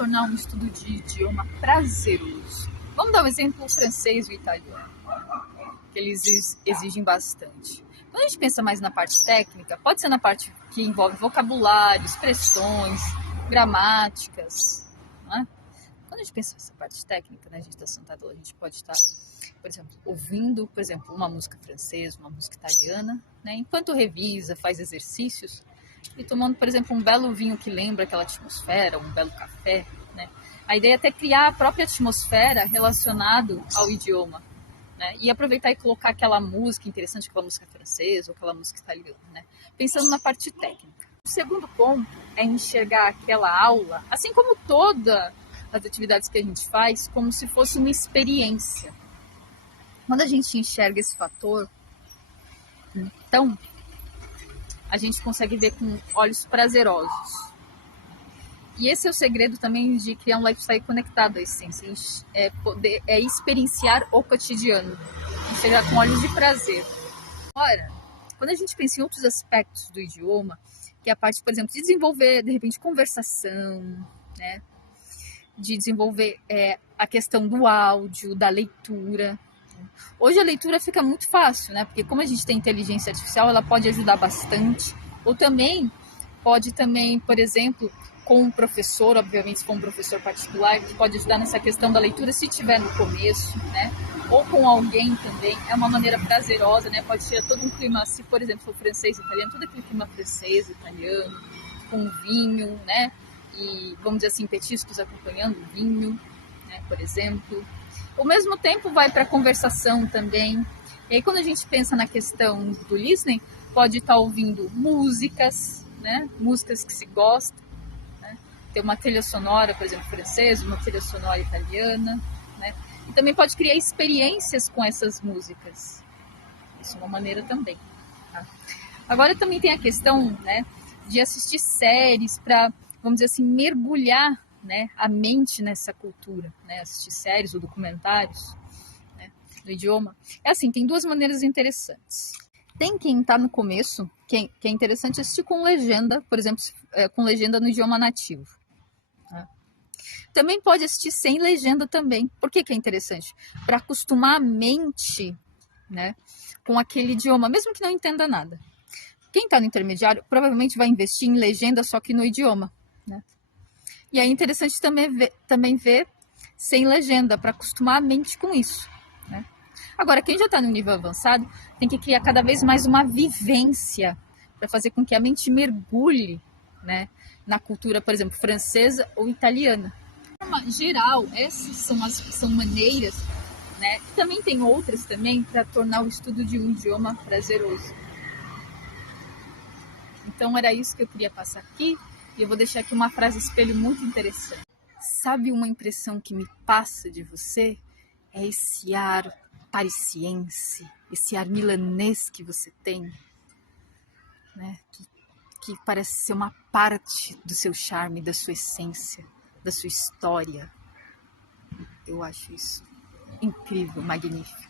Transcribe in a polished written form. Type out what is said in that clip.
tornar um estudo de idioma prazeroso? Vamos dar um exemplo: o francês e o italiano, que eles exigem bastante. Quando a gente pensa mais na parte técnica, pode ser na parte que envolve vocabulário, expressões, gramáticas, né? Quando a gente pensa nessa parte técnica, né, a gente está sentado lá, a gente pode estar, por exemplo, ouvindo, por exemplo, uma música francesa, uma música italiana, né, enquanto revisa, faz exercícios, e tomando, por exemplo, um belo vinho que lembra aquela atmosfera, um belo café, né? A ideia é até criar a própria atmosfera relacionada ao idioma, né? E aproveitar e colocar aquela música interessante, aquela música francesa ou aquela música italiana, né? Pensando na parte técnica. O segundo ponto é enxergar aquela aula, assim como todas as atividades que a gente faz, como se fosse uma experiência. Quando a gente enxerga esse fator, então a gente consegue ver com olhos prazerosos. E esse é o segredo também de criar um lifestyle conectado à essência, é experienciar o cotidiano, enxergar com olhos de prazer. Ora, quando a gente pensa em outros aspectos do idioma, que é a parte, por exemplo, de desenvolver, de repente, conversação, né? De desenvolver a questão do áudio, da leitura. Hoje a leitura fica muito fácil, né? Porque como a gente tem inteligência artificial, ela pode ajudar bastante. Ou também, pode também, por exemplo, com um professor, obviamente se for um professor particular, que pode ajudar nessa questão da leitura, se tiver no começo, né? Ou com alguém também, é uma maneira prazerosa, né? Pode tirar todo um clima, se por exemplo for francês, italiano, todo aquele clima francês, italiano, com vinho, né? E vamos dizer assim, petiscos acompanhando o vinho, né? Por exemplo. Ao mesmo tempo vai para a conversação também. E aí quando a gente pensa na questão do listening, pode estar ouvindo músicas, né? Músicas que se gostam, né? Tem uma trilha sonora, por exemplo, francesa, uma trilha sonora italiana, né? E também pode criar experiências com essas músicas. Isso é uma maneira também. Tá? Agora também tem a questão, né, de assistir séries para, vamos dizer assim, mergulhar, né, a mente nessa cultura, né, assistir séries ou documentários, né, no idioma. É assim, tem duas maneiras interessantes. Tem quem está no começo, que é interessante assistir com legenda, por exemplo, com legenda no idioma nativo. Tá? Também pode assistir sem legenda também. Por que é interessante? Para acostumar a mente, né, com aquele idioma, mesmo que não entenda nada. Quem está no intermediário provavelmente vai investir em legenda só que no idioma, né? E é interessante também ver sem legenda, para acostumar a mente com isso, né? Agora, quem já está no nível avançado tem que criar cada vez mais uma vivência para fazer com que a mente mergulhe, né, na cultura, por exemplo, francesa ou italiana. De forma geral, essas são maneiras, né? Também tem outras também para tornar o estudo de um idioma prazeroso. Então era isso que eu queria passar aqui, e eu vou deixar aqui uma frase espelho muito interessante. Sabe uma impressão que me passa de você? É esse ar parisiense, esse ar milanês que você tem, né? Que parece ser uma parte do seu charme, da sua essência, da sua história. Eu acho isso incrível, magnífico.